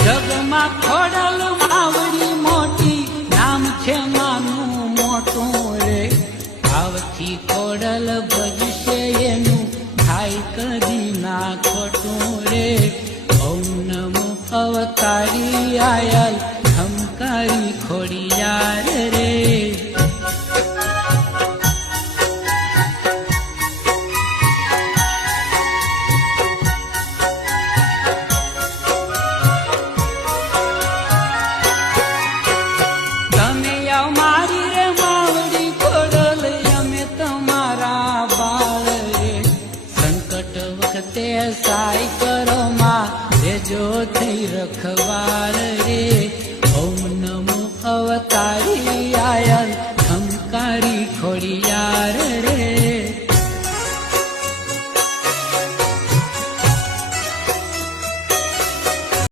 જગમાં ખોડલ માવડી મોટી નામ છે માનું મોટું રે ભાવથી ખોડલ ભજશે એનું થાય કદી ના ખોટું રે ઓમ નમો અવતારી આયલ ધમકારી ખોડિયાર રે સાઈ કરો માં રેજો થઈ રખવાળ રે ઓમ નમો અવતાર